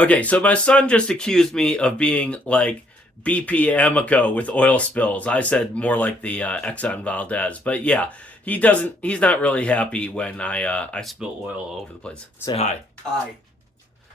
Okay, so my son just accused me of being like BP Amoco with oil spills. I said more like the Exxon Valdez, but yeah, he doesn't. He's not really happy when I spill oil all over the place. Say hi. Hi.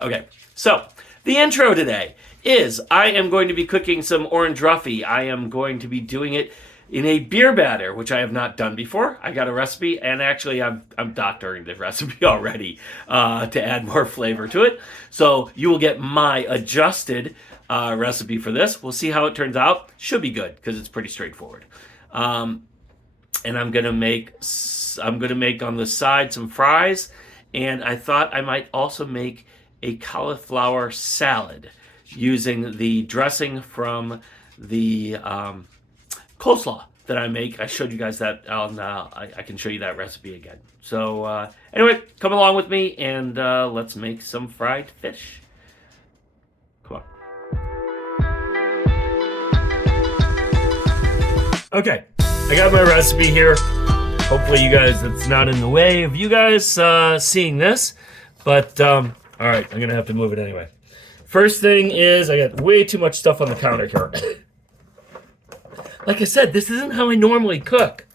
Okay, so the intro today is I am going to be cooking some orange roughy. I am going to be doing it in a beer batter, which I have not done before. I got a recipe, and actually, I'm doctoring the recipe already to add more flavor to it. So you will get my adjusted recipe for this. We'll see how it turns out. Should be good because it's pretty straightforward. And I'm gonna make on the side some fries, and I thought I might also make a cauliflower salad using the dressing from the coleslaw that I make. I showed you guys that on. I can show you that recipe again. So anyway, come along with me and let's make some fried fish. Come on. Okay, I got my recipe here. Hopefully you guys, it's not in the way of you guys seeing this. But all right, I'm gonna have to move it anyway. First thing is I got way too much stuff on the counter here. Like I said, this isn't how I normally cook.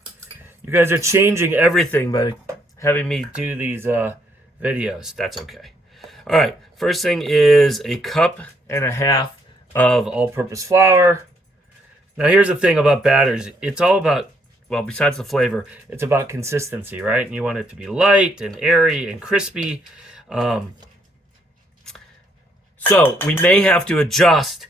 You guys are changing everything by having me do these videos. That's okay. All right, first thing is a cup and a half of all-purpose flour. Now here's the thing about batters. It's all about, well, besides the flavor, it's about consistency, right? And you want it to be light and airy and crispy. So we may have to adjust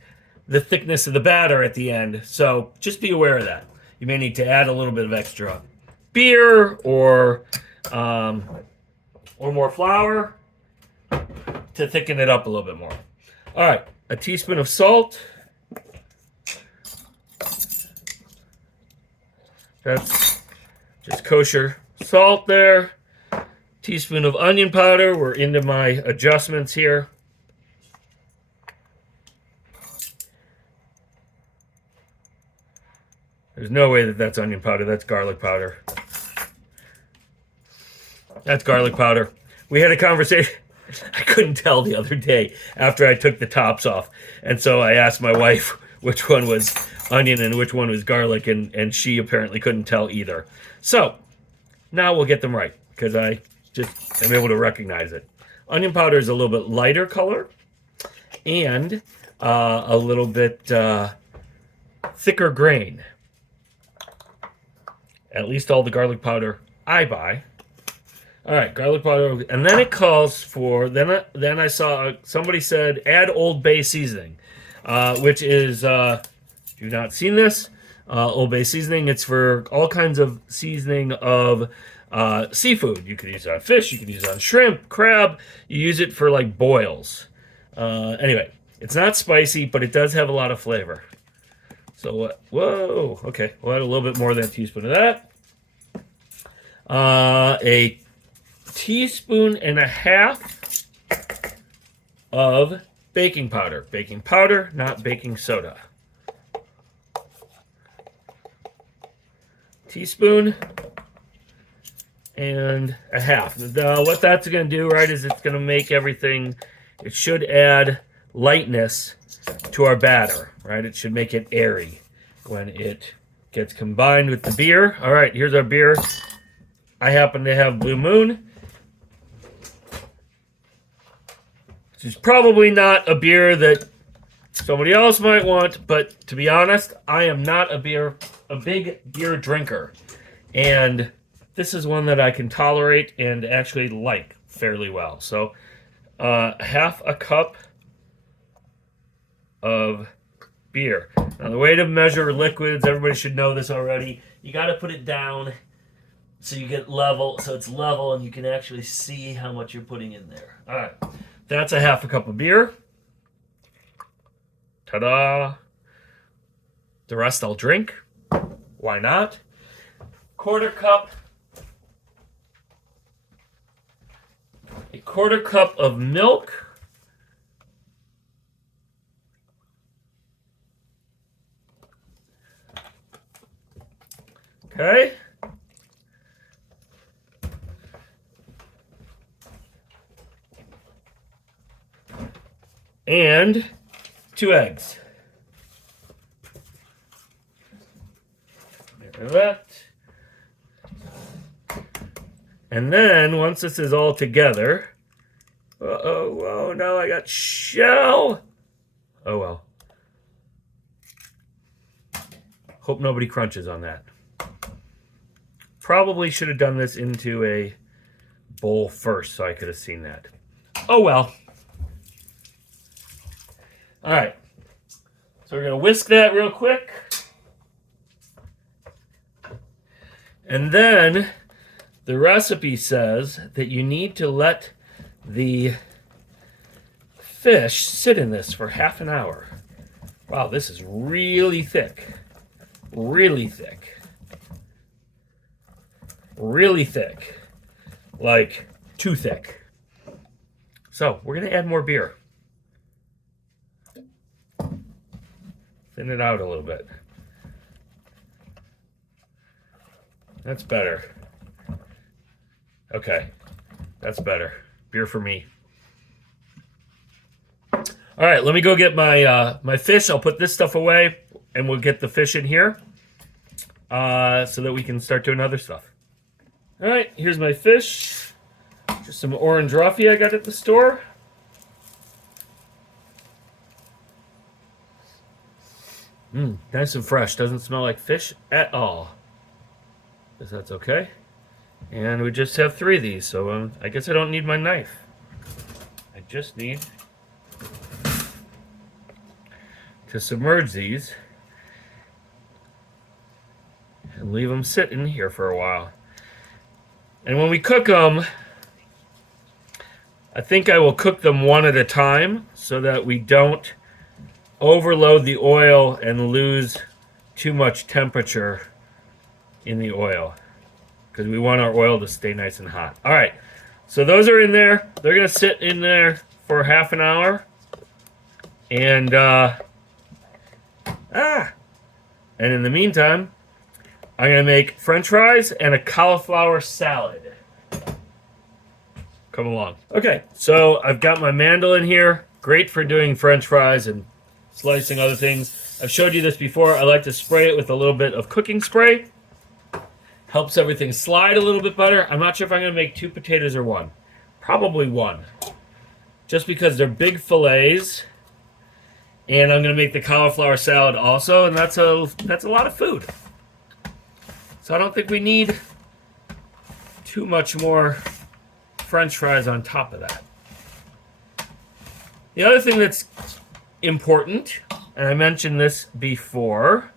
the thickness of the batter at the end. So just be aware of that. You may need to add a little bit of extra beer or more flour to thicken it up a little bit more. All right, a teaspoon of salt. That's just kosher salt there. Teaspoon of onion powder. We're into my adjustments here. There's no way that that's onion powder. That's garlic powder. That's garlic powder. We had a conversation. I couldn't tell the other day after I took the tops off. And so I asked my wife which one was onion and which one was garlic, and she apparently couldn't tell either. So now we'll get them right because I just am able to recognize it. Onion powder is a little bit lighter color and a little bit thicker grain. At least all the garlic powder I buy. All right, garlic powder, and then it calls for. Then I saw somebody said add Old Bay seasoning, which is if you've not seen this, Old Bay seasoning. It's for all kinds of seasoning of seafood. You could use it on fish. You could use it on shrimp, crab. You use it for like boils. Anyway, it's not spicy, but it does have a lot of flavor. So, whoa, okay, we'll add a little bit more than a teaspoon of that. A teaspoon and a half of baking powder. Baking powder, not baking soda. Teaspoon and a half. What that's going to do, right, is it's going to make everything, it should add lightness to our batter, right? It should make it airy when it gets combined with the beer. All right, here's our beer. I happen to have Blue Moon. This is probably not a beer that somebody else might want, but to be honest, I am not a big beer drinker. And this is one that I can tolerate and actually like fairly well. So half a cup of beer. Now the way to measure liquids, everybody should know this already. You got to put it down so you get level, so it's level and you can actually see how much you're putting in there. All right, that's a half a cup of beer. Ta-da! The rest I'll drink. Why not? A quarter cup of milk. Okay. and 2 eggs. There that. And then once this is all together, oh, now I got shell. Oh well. Hope nobody crunches on that. Probably should have done this into a bowl first so I could have seen that. Oh well. All right. So we're going to whisk that real quick. And then the recipe says that you need to let the fish sit in this for half an hour. Wow, this is really thick. Really thick. Really thick. Like, too thick. So, we're going to add more beer. Thin it out a little bit. That's better. Okay, that's better. Beer for me. All right, let me go get my my fish. I'll put this stuff away, and we'll get the fish in here so that we can start doing other stuff. All right, here's my fish. Just some orange roughy I got at the store. Nice and fresh. Doesn't smell like fish at all. Guess that's okay. And we just have 3 of these, so I guess I don't need my knife. I just need to submerge these and leave them sitting here for a while. And when we cook them, I think I will cook them one at a time so that we don't overload the oil and lose too much temperature in the oil, because we want our oil to stay nice and hot. All right, so those are in there. They're going to sit in there for half an hour. And, and in the meantime, I'm going to make French fries and a cauliflower salad. Come along. Okay, so I've got my mandolin here. Great for doing French fries and slicing other things. I've showed you this before. I like to spray it with a little bit of cooking spray. Helps everything slide a little bit better. I'm not sure if I'm going to make 2 potatoes or 1. Probably 1. Just because they're big fillets. And I'm going to make the cauliflower salad also. And that's a lot of food. So I don't think we need too much more French fries on top of that. The other thing that's important, and I mentioned this before,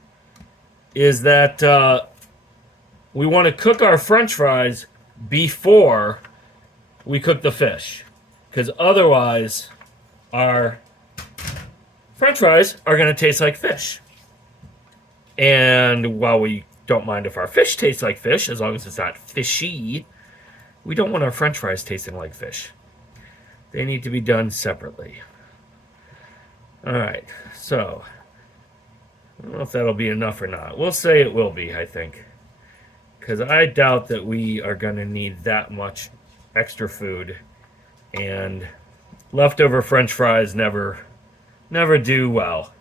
is that we want to cook our French fries before we cook the fish, because otherwise our French fries are going to taste like fish. And while we don't mind if our fish tastes like fish, as long as it's not fishy, we don't want our French fries tasting like fish. They need to be done separately. All right, so I don't know if that'll be enough or not. We'll say it will be, I think, because I doubt that we are going to need that much extra food, and leftover French fries never do well.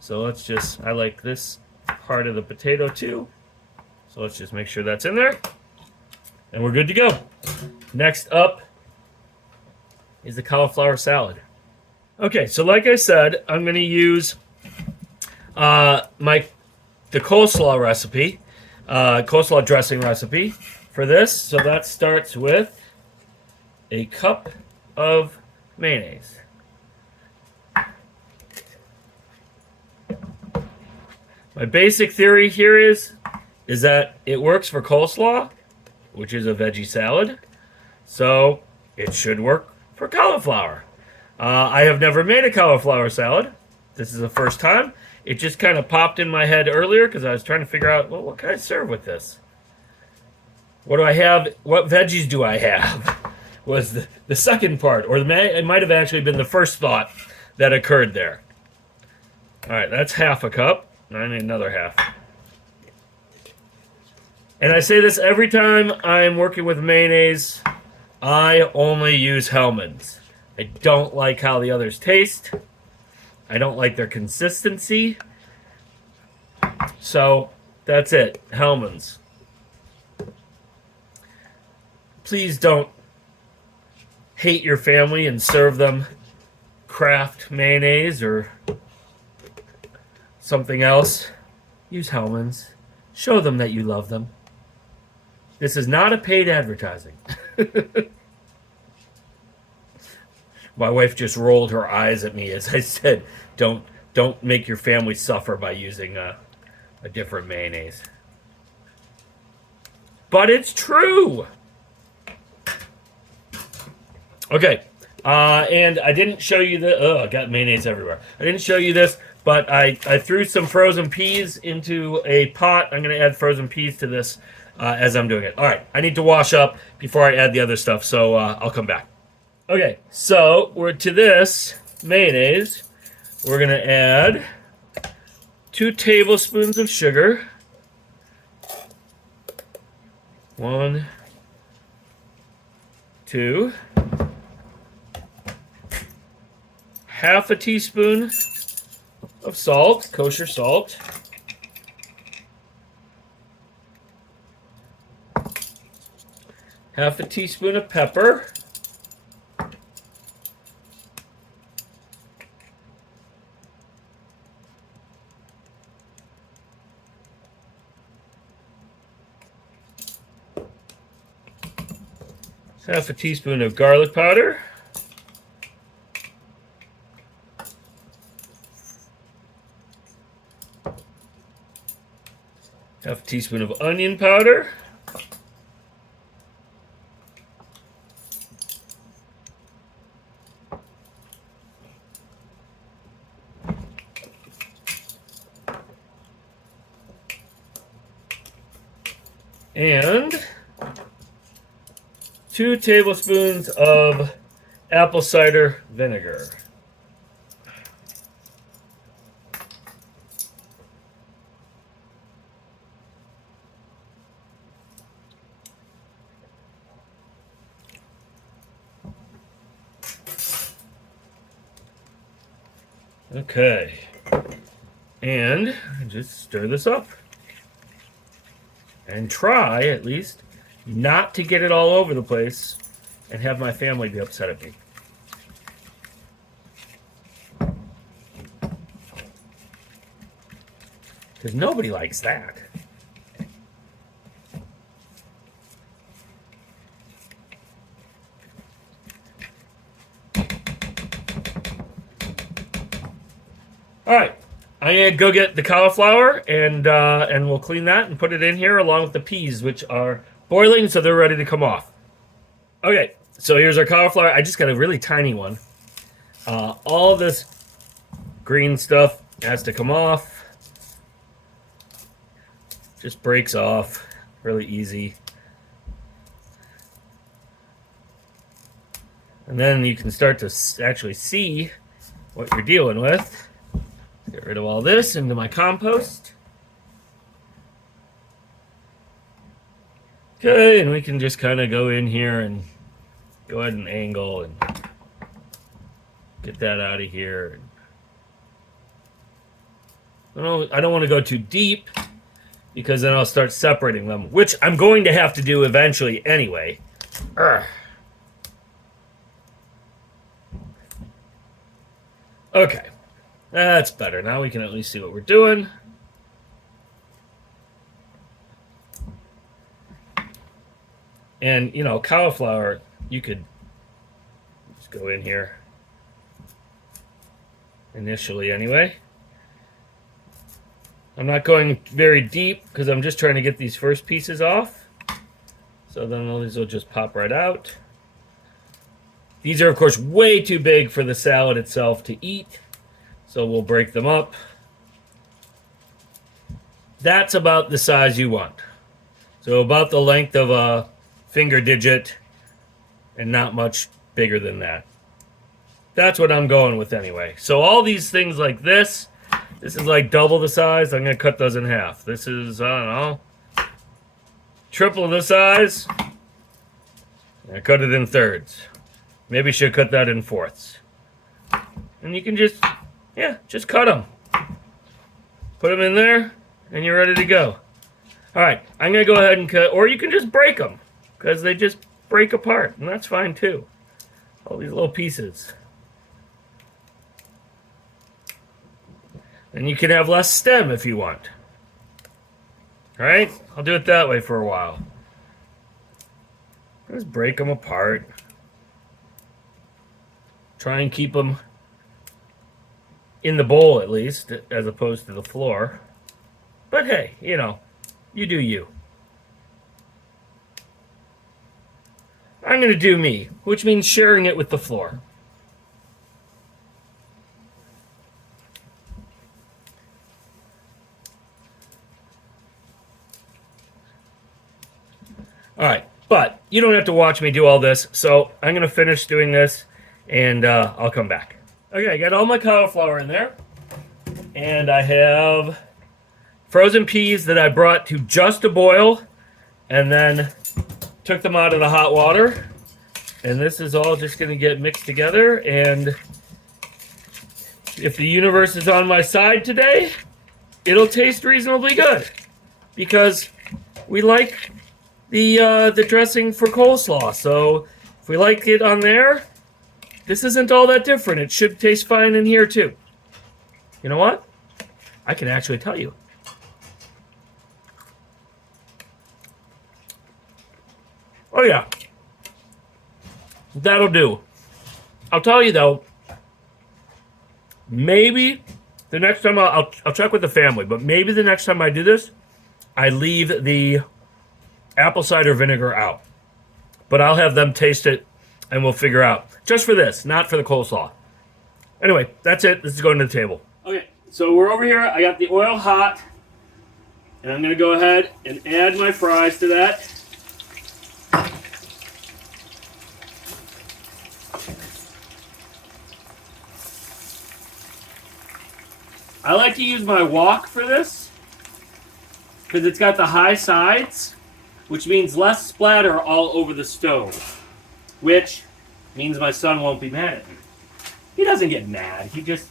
So let's just, I like this part of the potato too, so let's just make sure that's in there, and we're good to go. Next up is the cauliflower salad. Okay, so like I said, I'm going to use the coleslaw recipe, coleslaw dressing recipe for this. So that starts with a cup of mayonnaise. My basic theory here is that it works for coleslaw, which is a veggie salad, so it should work for cauliflower. I have never made a cauliflower salad. This is the first time. It just kind of popped in my head earlier because I was trying to figure out, well, what can I serve with this? What do I have? What veggies do I have? Was the second part, or it might have actually been the first thought that occurred there. All right, that's half a cup. I need another half. And I say this every time I'm working with mayonnaise. I only use Hellmann's. I don't like how the others taste. I don't like their consistency. So that's it. Hellmann's. Please don't hate your family and serve them Kraft mayonnaise or something else. Use Hellmann's. Show them that you love them. This is not a paid advertising. My wife just rolled her eyes at me as I said, don't make your family suffer by using a different mayonnaise. But it's true. Okay. And I didn't show you the... I got mayonnaise everywhere. I didn't show you this, but I threw some frozen peas into a pot. I'm going to add frozen peas to this as I'm doing it. All right. I need to wash up before I add the other stuff, so I'll come back. Okay. So we're to this mayonnaise. We're going to add 2 tablespoons of sugar. 1, 2. Half a teaspoon of salt, kosher salt. Half a teaspoon of pepper. Half a teaspoon of garlic powder. Half a teaspoon of onion powder. And 2 tablespoons of apple cider vinegar. Okay, and just stir this up. And try, at least, not to get it all over the place and have my family be upset at me. Because nobody likes that. All right, I'm gonna go get the cauliflower and we'll clean that and put it in here along with the peas, which are boiling, so they're ready to come off. Okay, so here's our cauliflower. I just got a really tiny one. All this green stuff has to come off. Just breaks off, really easy. And then you can start to actually see what you're dealing with. Get rid of all this into my compost. Okay, and we can just kind of go in here and go ahead and angle and get that out of here. I don't want to go too deep because then I'll start separating them, which I'm going to have to do eventually anyway. Urgh. Okay. That's better. Now we can at least see what we're doing. And, you know, cauliflower, you could just go in here. Initially, anyway. I'm not going very deep because I'm just trying to get these first pieces off. So then all these will just pop right out. These are, of course, way too big for the salad itself to eat. So we'll break them up. That's about the size you want. So about the length of a finger digit and not much bigger than that. That's what I'm going with anyway. So all these things like this is like double the size. I'm going to cut those in half. This is, I don't know, triple the size. I cut it in thirds. Maybe should cut that in fourths. And you can just cut them. Put them in there, and you're ready to go. All right, I'm going to go ahead and cut, or you can just break them, because they just break apart, and that's fine too. All these little pieces. And you can have less stem if you want. All right, I'll do it that way for a while. Just break them apart. Try and keep them in the bowl at least, as opposed to the floor. But hey, you know, you do you. I'm going to do me, which means sharing it with the floor. All right, but you don't have to watch me do all this, so I'm going to finish doing this, and I'll come back. Okay, I got all my cauliflower in there, and I have frozen peas that I brought to just a boil, and then took them out of the hot water, and this is all just going to get mixed together, and if the universe is on my side today, it'll taste reasonably good, because we like the dressing for coleslaw, so if we like it on there, this isn't all that different. It should taste fine in here too. You know what? I can actually tell you. Oh yeah, that'll do. I'll tell you though, maybe the next time I'll check with the family, but maybe the next time I do this, I leave the apple cider vinegar out. But I'll have them taste it and we'll figure out. Just for this, not for the coleslaw. Anyway, that's it. This is going to the table. Okay, so we're over here. I got the oil hot, and I'm going to go ahead and add my fries to that. I like to use my wok for this because it's got the high sides, which means less splatter all over the stove, which means my son won't be mad at me. He doesn't get mad. He just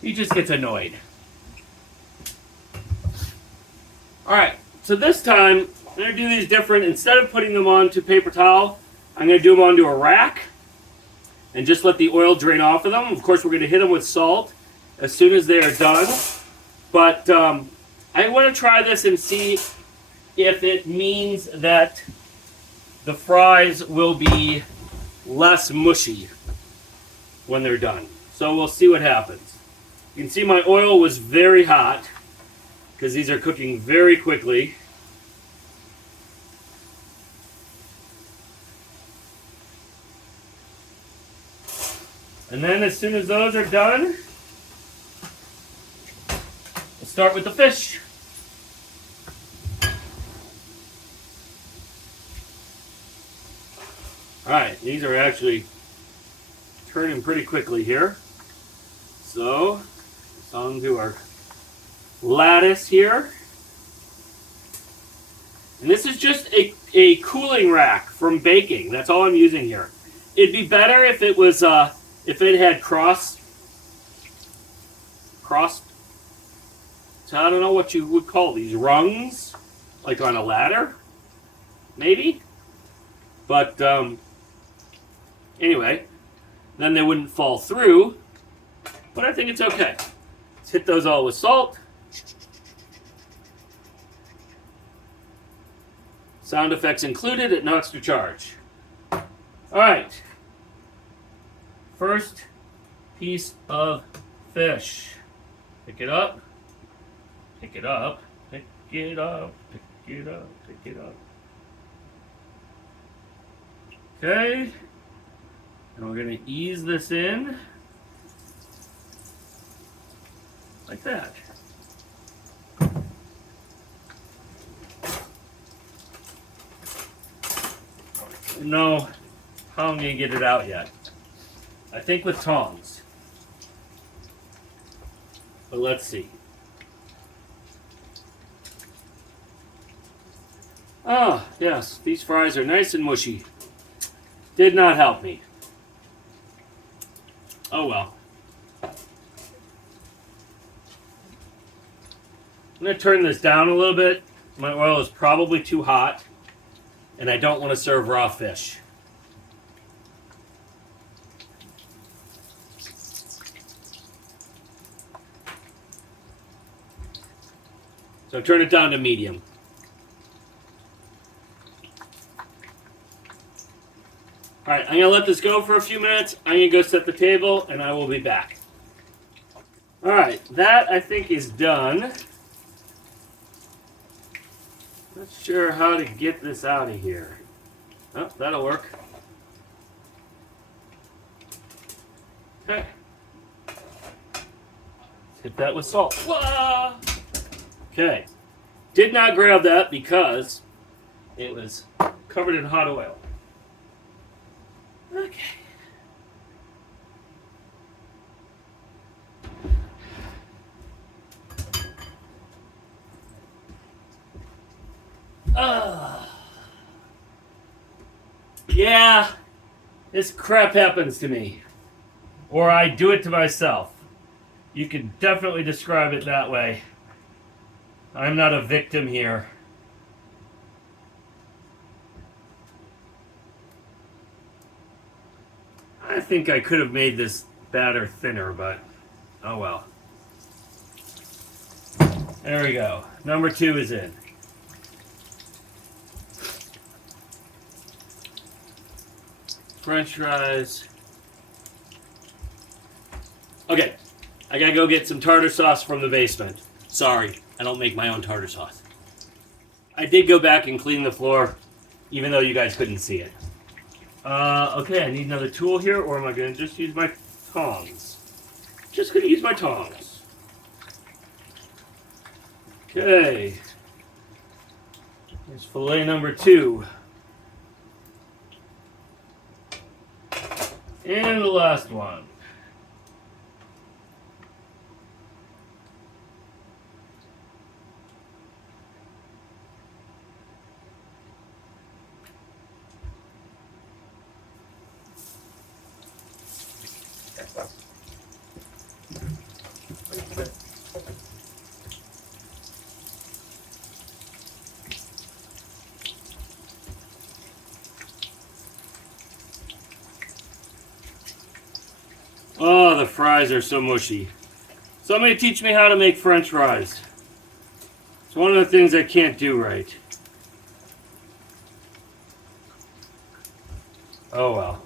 gets annoyed. All right, so this time I'm going to do these different. Instead of putting them onto paper towel, I'm going to do them onto a rack and just let the oil drain off of them. Of course, we're going to hit them with salt as soon as they are done. But I want to try this and see if it means that the fries will be less mushy when they're done. So we'll see what happens. You can see my oil was very hot because these are cooking very quickly. And then as soon as those are done, we'll start with the fish. Alright, these are actually turning pretty quickly here. So, it's onto our lattice here. And this is just a cooling rack from baking. That's all I'm using here. It'd be better if it was if it had crossed. So I don't know what you would call these, rungs, like on a ladder, maybe. But anyway, then they wouldn't fall through. But I think it's okay. Let's hit those all with salt. Sound effects included at no extra charge. All right. First piece of fish. Pick it up. Pick it up. Pick it up. Pick it up. Pick it up. Okay. And we're going to ease this in. Like that. I don't know how I'm going to get it out yet. I think with tongs. But let's see. Ah, yes, these fries are nice and mushy. Did not help me. Oh well. I'm going to turn this down a little bit. My oil is probably too hot, and I don't want to serve raw fish. So turn it down to medium. Alright, I'm going to let this go for a few minutes. I'm going to go set the table, and I will be back. Alright, that I think is done. Not sure how to get this out of here. Oh, that'll work. Okay. Hit that with salt. Whoa! Okay. Did not grab that because it was covered in hot oil. Okay. Yeah, this crap happens to me. Or I do it to myself. You can definitely describe it that way. I'm not a victim here. I think I could have made this batter thinner, but oh well. There we go. Number 2 is in. French fries. Okay, I gotta go get some tartar sauce from the basement. Sorry, I don't make my own tartar sauce. I did go back and clean the floor, even though you guys couldn't see it. Okay, I need another tool here, or am I gonna just use my tongs? Just gonna use my tongs. Okay. Here's fillet number 2. And the last one. Oh, the fries are so mushy. Somebody teach me how to make French fries. It's one of the things I can't do right. Oh well.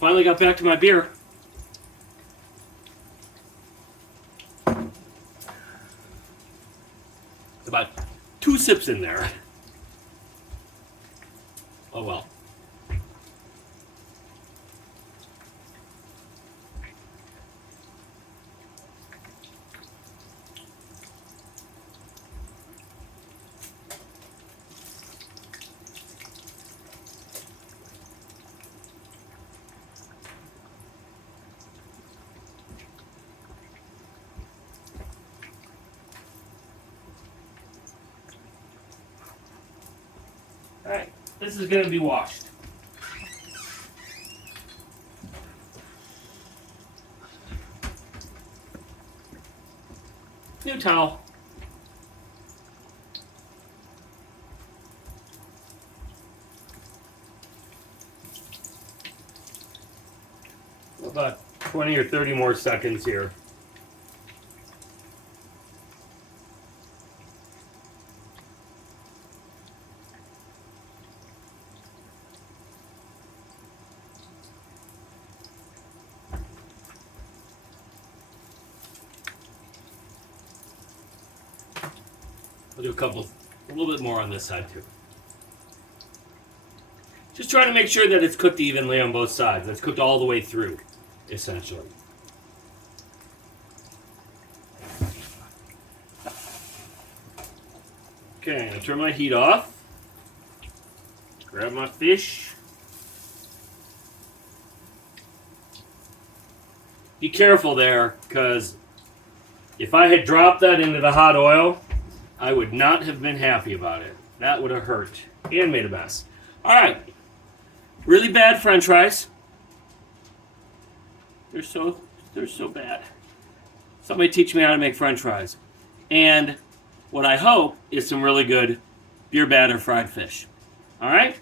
Finally got back to my beer. About 2 sips in there. Oh well. Alright, this is going to be washed. New towel. About 20 or 30 more seconds here. I'll do a little bit more on this side too. Just trying to make sure that it's cooked evenly on both sides. It's cooked all the way through, essentially. Okay, I'll turn my heat off. Grab my fish. be careful there, because if I had dropped that into the hot oil, I would not have been happy about it. That would have hurt and made a mess. All right. Really bad French fries. They're so bad. Somebody teach me how to make French fries. And what I hope is some really good beer batter fried fish. All right?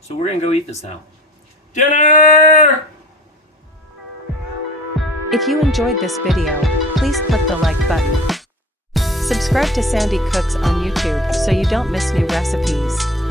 So we're going to go eat this now. Dinner! If you enjoyed this video, please click the like button. Subscribe to Sandi Cooks on YouTube so you don't miss new recipes.